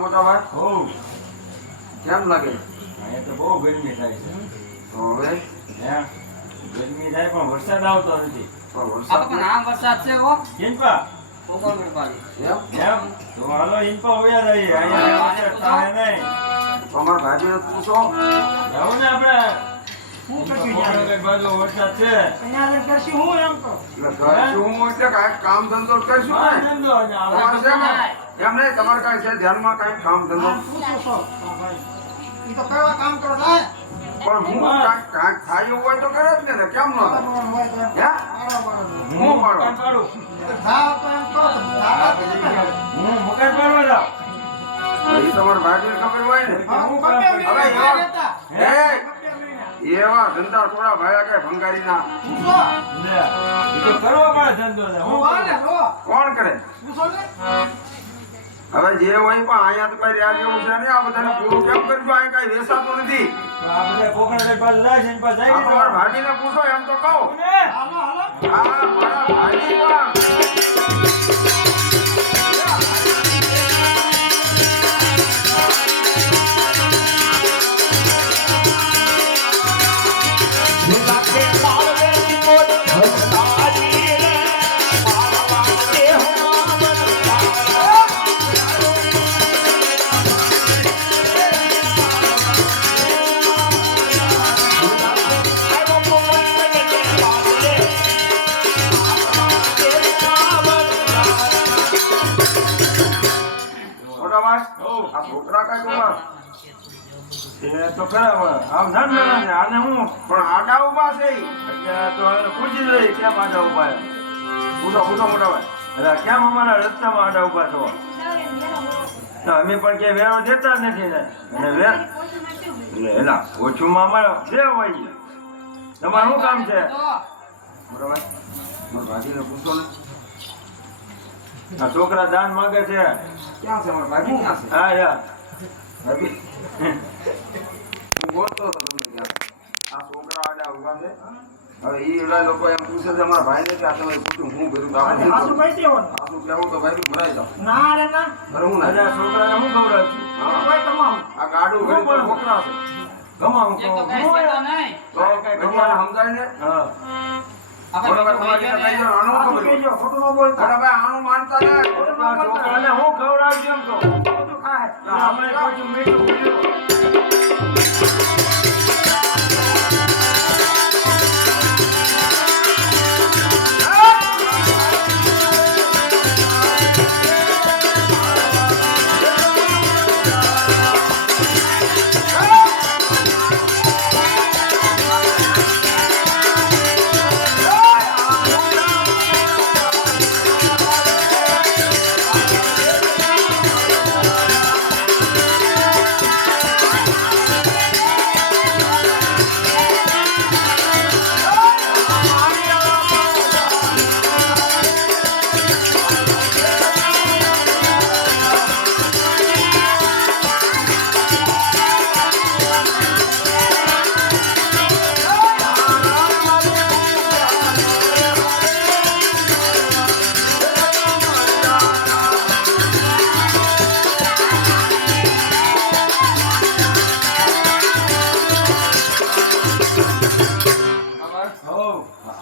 મોટા ભાઈ હો કેમ લાગે? અહીંયા તો બહુ ગરમી થાય છે. હવે ગરમી થાય પણ વરસાદ આવતો નથી. વરસાદ છે હો ઇનપા એમ તો હાલો ઇનપા હોયા જઈએ. અહીંયા વરસાદ થાય નહીં. તમારા ભાભીને પૂછો જાઓ ને આપણે શું કરશું? બાજુ વરસાદ છે એટલે કરશું એટલે કાંઈક કામ ધંધો કરશું ને તમારે છે ને? એમ નહીં તમારે કાંઈ છે ધ્યાનમાં કાંઈક કામ ધંધો પણ હું કાંઈક થાય એવું હોય તો કરે જ ને કેમ ન થાય? હું પાડો હું મકાન પાડવા જાઉં. એ તમારા ભાભીને ખબર હોય ને હવે એવા ધંધા થોડા ભાયા કઈ ભંગારી ના એ તો કરવો પડે ધંધો ને. કોણ કરે? હવે જે હોય પણ અહીંયા તો કઈ રહ્યા જેવું છે ને આ બધાને પૂરું કેમ કરજો? અહીંયા કઈ વેસાતું નથી. આ બધા કોકણા પાસે જાય છે, એની પાસે જાય આ તમારા ભાભીને પૂછો એમ તો કહું. હા મારા ભાભી આ છોકરા કઈ ઉભા એ તો બરાબર. આમ નાના ને આને હું પણ આડા ઉભા છે અત્યારે તો હવે પૂછી લઈ કેમ આડા ઉભા છે. પૂછો પૂછો મોટા ભાઈ. એટલે કેમ અમારા રસ્તામાં આડા ઉભા છો? તો અમે પણ ક્યાંય વેરો દેતા જ નથી ને. અને એલા ઓછુંમાં અમારે જે હોય છે. તમારે શું કામ છે? મોટા ભાઈ મારા ભાભીને પૂછો ને આ છોકરા દાન માંગે છે. ક્યાં છે મારા ભાભી? ક્યાં છે હા યાર ભાભી? હું બોલતો હતો તમને ક્યાં આ છોકરા આડા ઉભા છે. હવે એ એવડા લોકો એમ પૂછે છે અમારા ભાઈને કે આ તમે પૂછ્યું હું કર્યું? આપણે હાસુ કઈ દેવાનું? આટલું કહેવું તો ભાઈ ભરાઈ જાવ. ના રે ના અરે હું અને ના આ છોકરાને હું ખવડાવું છું? હા. કોઈ તમામ આ ગાડું ઘડી તો છોકરા છે ગમાવું કહું. તો ઘડિયાળ સમજાય ને હા મોટા ભાઈ તમારી રીતે કહી દો આનું હાસુ ખબર કહેજો, ખોટું ન બોલતા. મોટા ભાઈ આનું માનતા ને આ છોકરાને હું ખવડાવું છું એમ કહું. બધું ખાય. આપણે કોઈ મીઠું પીવું.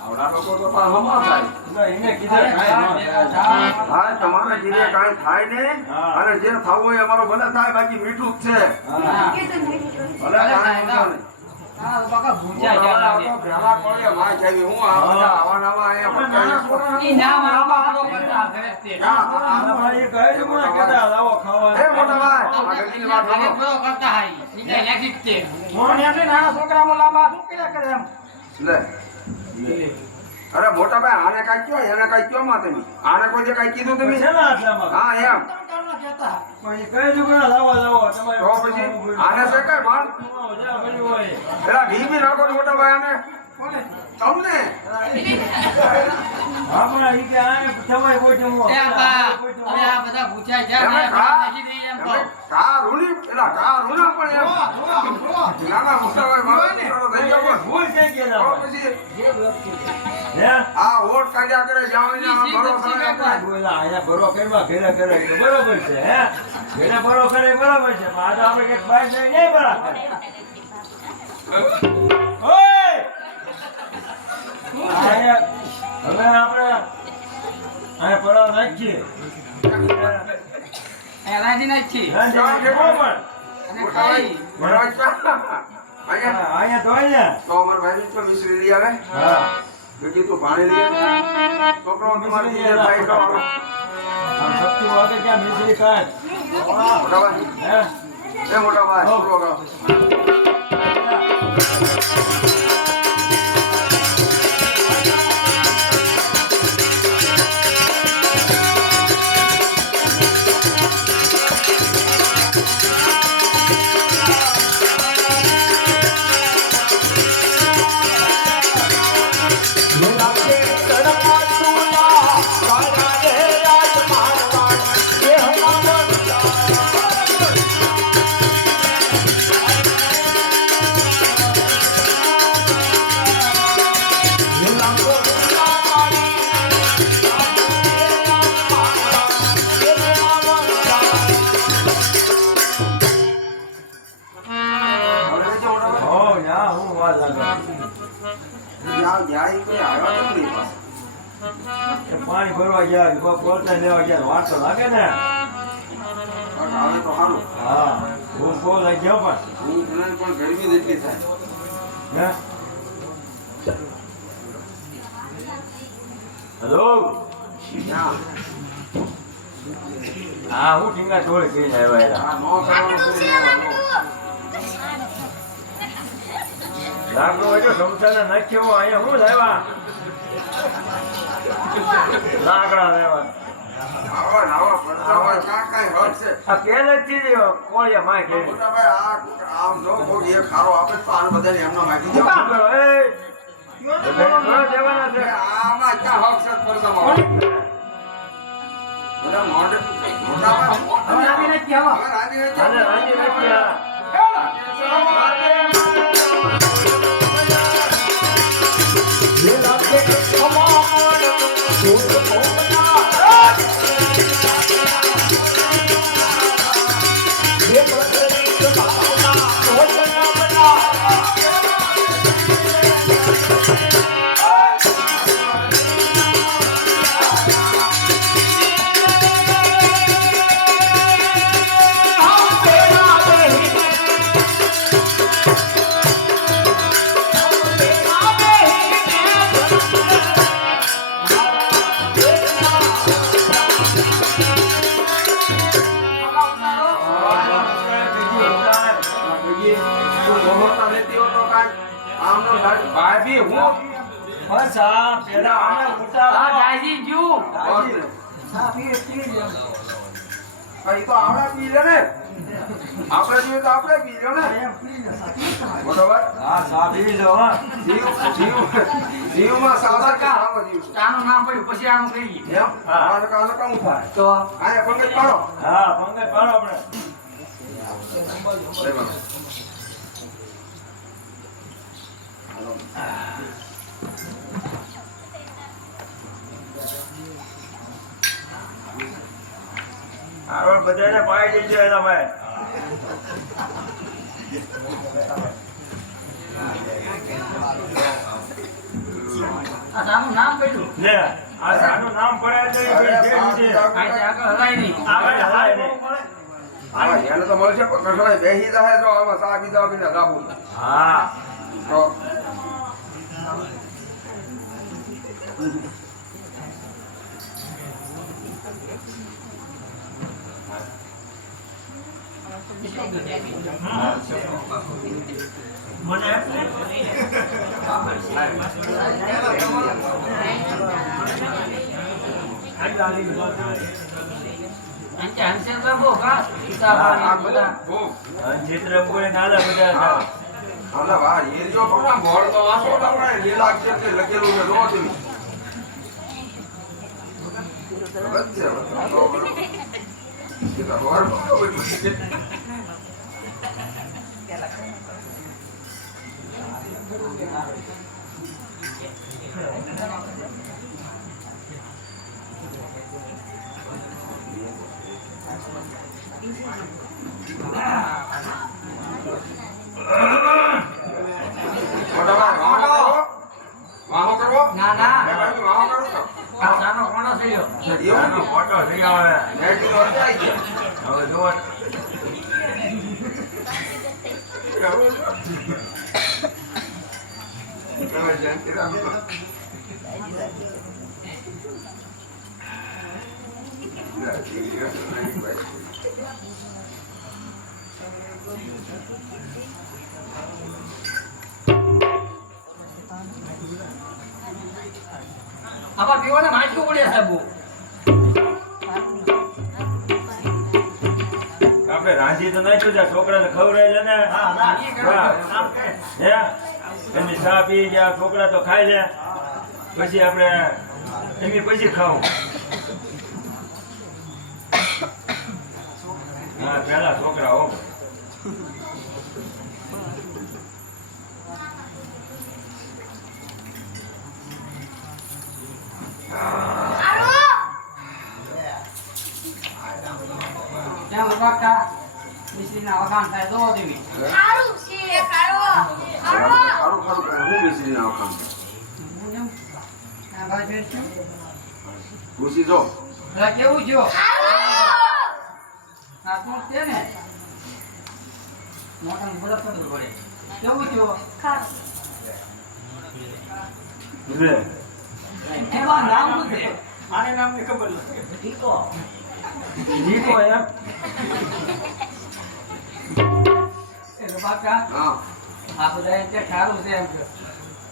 આવડા લોકો તો પાછા હમા થાય. એને કીધું કાંઈ ન થાય. હા તમારે જીરે કાંઈ થાય ને હા. અને જે થવું હોય અમારો ભલે થાય બાકી મીઠું જ છે હા. ભલે કાંઈ વાંધો નહીં. મોટા વાળા તો ભેળા પડે માં જાવી. હું આ બધા આવા નવા અહીંયા એ કહે છે મને કહેતા લાવો ખાવા. એ મોટા ભાઈ આ ગગીની વાત સાંભળો. મોણ એમ નહીં, નાના છોકરામાં લાંબા શું કર્યા કરે એમ? લે અરે મોટા ભાઈ આને કાંઈ કયો એને કાંઈ કયો માં તમે આને કોઈ જે કાંઈ કીધું તમે? છે ને આટલામાં? હા એમ તમે કેમ ના કહેતા? પણ એ કહે છે મને લાવો લાવો. તમારે તો પછી આને છે કાંઈ ભાન? જ્યાં ભર્યું હોય. એલા ઘી બી નાખો ને મોટા ભાઈ આને કોને? તમને આપણે ઈ કે આને થવાય કોઈ જમવો. કા રૂની એલા કા રૂના પણ એમ ના ના મોટા ભાઈ મારો દીકરો થઈ ગયો પણ ભૂલ થઈ ગઈ એના તો ભાઈ. પછી હે આ વોટ કાઢ્યા કરે જાવીને આ ભરોસો કરે આપણે. બોલા અહીંયા બરો કરવા ઘેરે કરે એટલે બરોબર છે હે ઘેરે બરો કરે બરોબર છે પણ આ તો આપણે કંઈક બહાર જઈને નહીં બરાબર ઓય અહીંયા હવે આપણે અહીંયા પડાવ નાખીએ એ રાજી નાખી હા, જવા દે પણ અને ખાઈ અહીંયા અહીંયા તો હોય ને તો અમારા ભાઈ તો મિશ્રી લઈ આવે હા બીજું તું પાણી લઈ આવે છોકરો તમારે મિશ્રી બીજે ભાઈ તો આમ શક્તિ વાગે ક્યાં મિશ્રી કાઢ મોટા ભાઈ હે એ મોટા ભાઈ છોકરો કહો. હવે તો મોટા ભાઈ હો યા હું વાર લાગે ન્યાય કોઈ આવ્યા કેમ નહીં પાછા? પાણી ભરવા ગયા કોઈ પોતા લેવા ગયા વાર તો લાગે ને પણ આવે તો સારું હા હું બહુ લઈ ગયો પણ હું પણ ગરમી જેટલી થાય હે હેલો ત્યાં હા હું ટીંગા થોડી કરીને આવ્યા આ નો કરવાનું છે લાકડો હોય તો સમસાને નાખ્યો અહીંયા હું લાવ્યા લાકડા લેવા આવા નવા પડતા હોય ક્યાં કાંઈ હદ છે આ પહેલેથી જ કોળિયા માં કેવી મોટા ભાઈ આમ જો કોઈ એક ખારો આપે તો આને બધાને એમનો માગી દો દેવાના છે આમાં ક્યાં હક છે પડતામાં બધા મોઢે મોટા ભાઈ હવે રાજી નાખી આવો હવે રાજી નથી અને રાજી નથી આ ભાભી હું બસ આ પેલા આને આ ઉતાર જાજી જ્યું હા પી લે કઈ તો આપણે પી લે ને આપણે જોઈએ તો આપણે પી લે ને એમ પી લે સાચી મોટો ભાઈ હા સાબી જો હા જીવમાં સાદા કે સાવા જીવ છે આનું નામ પડ્યું પછી આનું કહીએ એમ આને કાને કામ થાય તો આને પંકજ પાડો હા પંગજ પાડો આપણે આપણે બધાને પાઈ દેજો એના ભાઈ આ આનું નામ પડ્યું લે આ સાનું નામ પડે છે એ જે છે કાંઈ આગળ હલાય નહીં આગળ હાય નહીં હા એને તો મળશે પણ કસડાઈ બેસી જાય તો આમાં સા બીજા બીને દાબુ હા તો મને અંતે હંસેલ બાબુ કા આ બધા ભૂખ ચિત્ર કોઈ નાના બધા હા હતા અલા વાહ એ જો પણ બોલ તો વાસો આપણે લીલા અક્ષર થી લખેલું છે લો થી બચ્ચે તો કે તો હોર મોટા ભાઈ, વાહો કરવો? ના ના બે ભાઈ, વાહો કરો તો. આ સાનો કોનો થયો એનો ફોટો થઈ આવે નેટી તો અડધા આઈ ગયા. હવે જુઓ તમે જયંતિ રાખો. આમાં પીવાને માછું પડ્યા સાહેબ આપણે રાંધી તો નાખ્યું છે છોકરાને ખવડાવી લે ને હા ના ઈ કરો કામ કરે હે એમની ચા પી ગયા છોકરા તો ખાઈ લે પછી આપણે એમની પછી ખાવું હા પેલા છોકરા હો ત્યાં ઉભાકા મિસ્ત્રીના વખાણ થાય તો દેવી ખારું ખારું કરે. હું બેસી ના કામ આ ભાઈ બેન છે ઘૂસી જો. એટલે કેવું જો આ તો છે ને મોટા બરફ પડતો પડે કેવું જો લે એમાં નામ શું છે મારે નામ ની ખબર નથી ઠીકો જીકો એમ એ બાકા હા આ બધા તે સારું છે એમ કે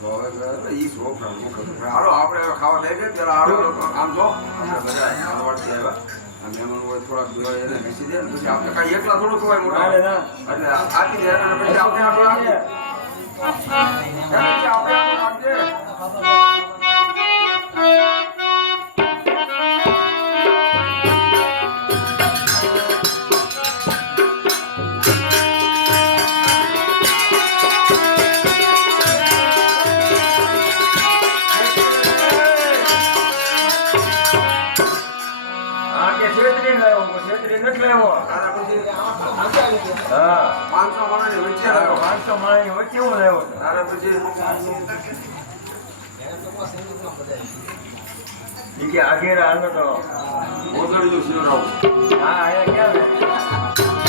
તો હવે ઈ છોકરા હું કરું. હાલો આપણે હવે ખાવા દઈ દે પેલા આડો લોકો આમ જો આપણે બધા મારવાડથી આવ્યા આ મહેમાન હોય થોડાક દિવસ એને બેસી દે ને પછી આપણે કાંઈ એકલા થોડું ખવાય મોટા હાલે ના એટલે આપી દે અને પછી આપણે આટલો આપીએ. પછી આપણે આટલો આપીએ. આ કે છેતરી લાવ્યો છેતરી નથી લાવ્યો તારા પછી હા 500 માણસની વચ્ચે લાવ્યો. 500 માણી વચ્ચે હું લાવ્યો તારા પછી ઈ કે આગેર હાલો તો ઓગળ્યું શિવરાવ. હા અહીંયા ક્યાં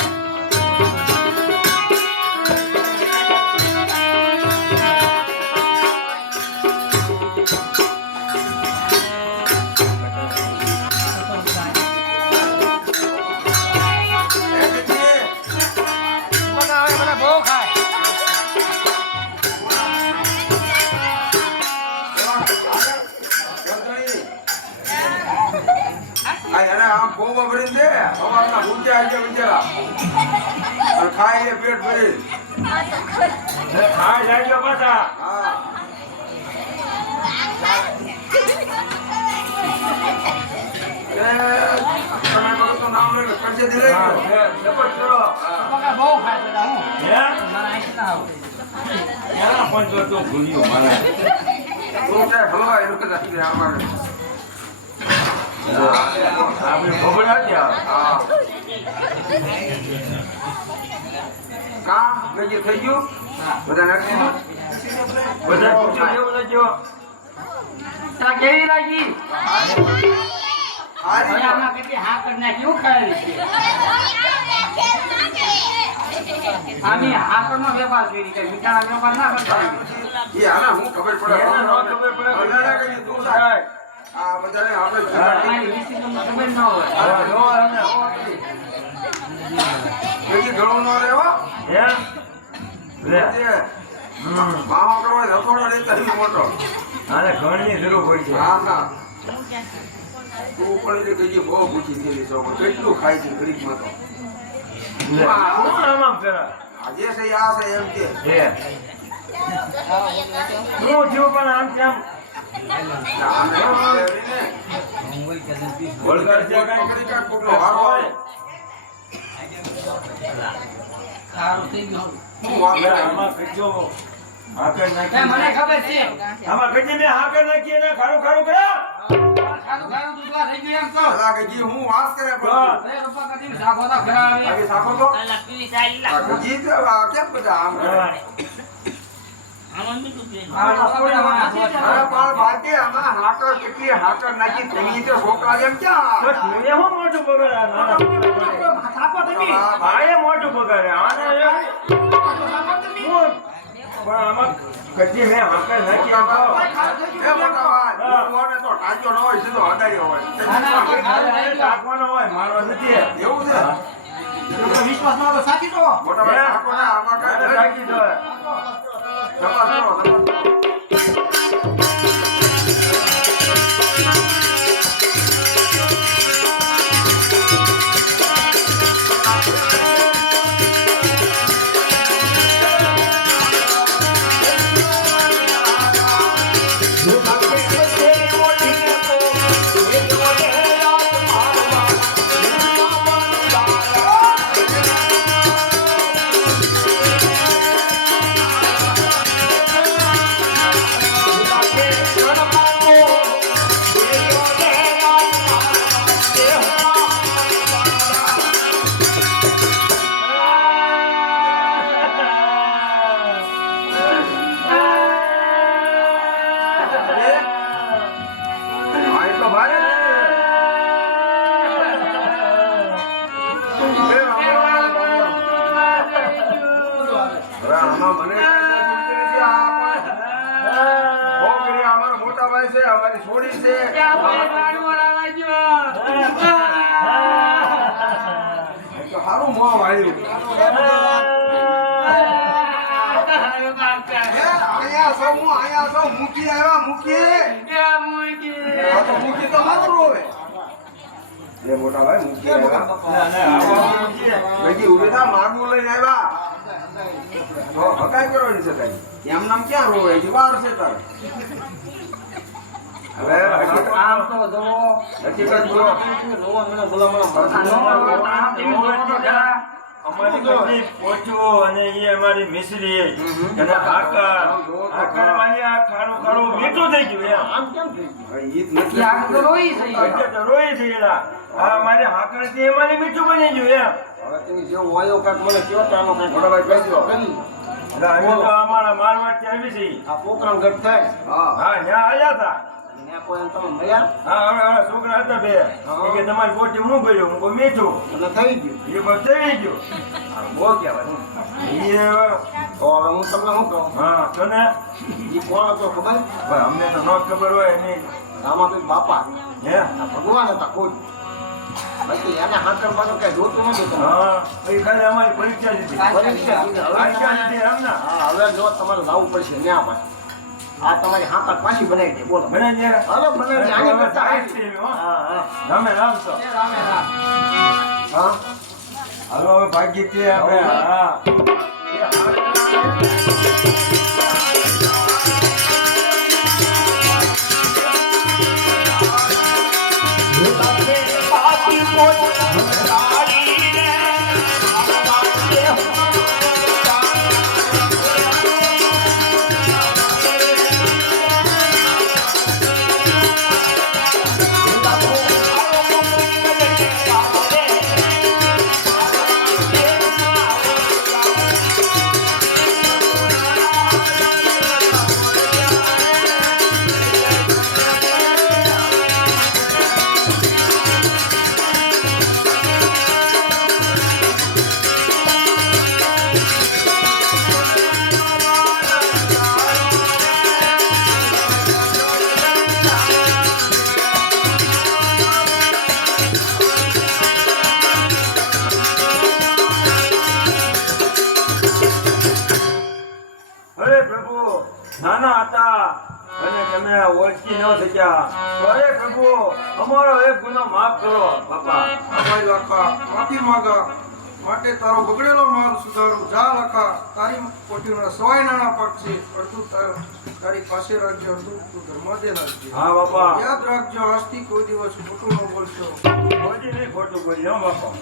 મને બહુ ખાય આમ બહુ ભરીને દે સવારના ભૂખ્યા આવી ગયા બિચારા અને ખાઈ લે પેટ ભરી. ખાઈ લાગ્યો પાછા હા તમે કહો તો નામ લઈને કરજે દે હા ગયો. સપોર્ટ કરો મગા બહુ ખાય બધા હું હે મારા આંખ ના આવે ક્યાં પણ જો તો ભૂલ્યો મને તું ક્યાંય હલવાય એનું કદાચ દે અમારે. આપણે ખબર આવ્યા હા કામ કઈ થઈ ગયું બધા નાખી દીધું? બધા પૂછ્યું કેવું લાગ્યો તા કેવી લાગી સારી હવે આમાં કેટલી હા કરી નાખ્યું ખાયેલી છે આની હાકરનો વેપાર કરી કે મીઠાના વેપાર ના કરતા એ આના હું ખબર પડે એને ન ખબર પડે હવે ના કરી તું સાહેબ. સાહેબ આ બધાને આપણે મારી વીસી તમને ખબર ન હોય હા જો આને બીજી ઘણું ન રહેવો હે લે માવો કરવા રસોડો લેતા આવી મોટો. આને ઘણની જરૂર હોય છે હા હા તું પણ એટલે કઈ બહુ પૂછી ગયેલી છો પણ કેટલું ખાય છે ગરીબમાં તો. લે હું આમ કરા આજે છે આ છે એમ કે હે હું થયું પણ આમ કેમ આને કરીને વળગાડ છે કાંઈ? પકડી કાઢ કોકનો વારો આવે. સારું થઈ ગયું શું વાત લે કરે? આમાં કજો હાકર એ નાખી મને ખબર છે આમાં કદી મેં હાકર નાખી ને ખારું ખારું કર્યા ખાધું ખાધું દૂધવા થઈ ગયું એમ તો અલા ગજી હું વાસ કરે તો પણ એ રૂપા કદી સાગો તો ખરા આવે આગે સાકો તો અલા પીવી ચાલી આ ગજી તો આ કેમ બધા આમ કરે આમાં મીઠું પી આ છોકરા વાળા અરે પણ બાકી આમાં હાકર કેટલી હાકર નાખી તમે તો છોકરા જેમ ક્યાં તો તું હું મોટું બગાડે નાના થાકો તમે ભાઈએ મોટું બગાડે આને હું પણ આમાં કદી મેં હાકર નાખી એ મોટા ભાઈ હું મોને તો ટાંચો ન હોય સીધો હડાયો હોય રાખવાનો હોય મારો નથી એવું છે વિશ્વાસમાં તો સાચી તો મોટા ભાઈ સાકો ને આમાં આને કઈ રાખી દો તપાસ કરો આ તો ભારે છે એ આમાં મને છોકરી અમારા મોટા ભાઈ છે અમારી છોડી છે તો સારું મોં વાળ્યું અહીંયા સૌ મૂકી આવ્યા મૂકી તો મૂકી તો મારું રોવે એ મોટા ભાઈ મૂકી આવ્યા ગજી ઉભી થા માગું લઈને આવ્યા તો હકાઈ કરવાની છે કઈ એમ નામ ક્યાં રોવે છે વાર છે તારે હવે આમ તો જો હકીકત જો અમારી બધી પોચું અને એ અમારી મિશ્રી અને આકાર વાળી આ ખારું ખારું મીઠું થઈ ગયું એમ આમ કેમ થઈ ઈદ ગયું નથી આમ તો રોઈ છે એટલે તો રોઈ થયેલા આ અમારી હાકરથી અમારી મીઠું બની ગયું એમ હવે તમે જેવું વાયો કાક મને કયો તો આમાં કાંઈ મોટા ભાઈ કહી દો એટલે અમે તો અમારા મારવાડથી આવી છીએ આ પોકરણ ગઢ થાય હા હા ત્યાં આવ્યા હતા ને કોઈ તમે મળ્યા હા હવે છોકરા હતા બે કે તમારી પોટી હું ભર્યું હું કહું મીઠું અને થઈ ગયું એ પણ થઈ ગયું બહુ કહેવાય એ તો હવે હું તમને શું કહું હા તને એ કોણ હતો ખબર ભાઈ અમને તો ન ખબર હોય એની રામાપીર બાપા હે આ ભગવાન હતા ખુદ બાકી એને હાથ કરવાનું કઈ જોતું નથી તમને. હા એ ખાલી અમારી પરીક્ષા લીધી પરીક્ષા દીધી. હવે પરીક્ષા લીધી એમ ને હા, હવે જો તમારે લાવવું પડશે ન્યા પાસે આ તમારી હાથ પાછી બનાવી દે બોલો મને જે હવે બનાવી દે આની હવે કરતા જાય હારી. છે, હો. હા હા રામે રામ તો હા હાલો હવે ભાગી છે આપણે હા અરે પ્રભુ નાના હતા અને તમે ઓળખી ન શક્યા તો અરે પ્રભુ અમારો એક ગુનો માફ કરો બાપા અમારી લખા માફી માંગા માટે તારો બગડેલો માલ સુધારું જા લખા તારી કોઠીના સવાય નાના પાક છે અડધું તારી પાસે રાખજો અડધું તું ઘરમાં દે રાખજે હા બાપા યાદ રાખજો આજથી કોઈ દિવસ ખોટું ન બોલશો કોઈ નહીં ખોટું બોલી હો બાપા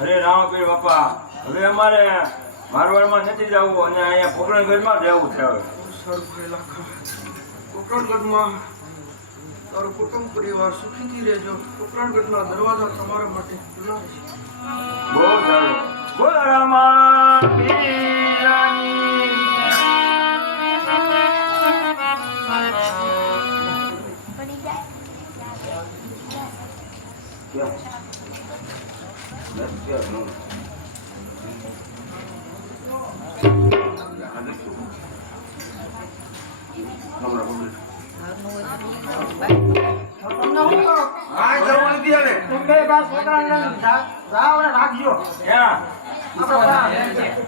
અરે રામપીર બાપા, હવે અમારે મારવાડમાં નથી જવું અને અહીંયા પોકરણગઢમાં જ રહેવું છે હવે. સારું કરેલા ખા. પોકરણગઢમાં તારું કુટુંબ પરિવાર સુખીથી રહેજો. પોકરણગઢના દરવાજા તમારા માટે ખુલ્લા છે. બહુ સારું. બોલ રામાપીરની. તમને હું કહું? કાંઈ જરૂર નથી આને. તમે બે બાર છોકરાને લઈને જાઓ અને રાખજો. ક્યાં?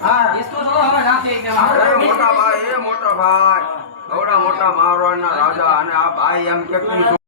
હા. બેસતો તો હવે રાખે કે અરે મોટા ભાઈ, એ મોટા ભાઈ, એવડા મોટા મારવાડના રાજા અને આ ભાઈ એમ કેટલું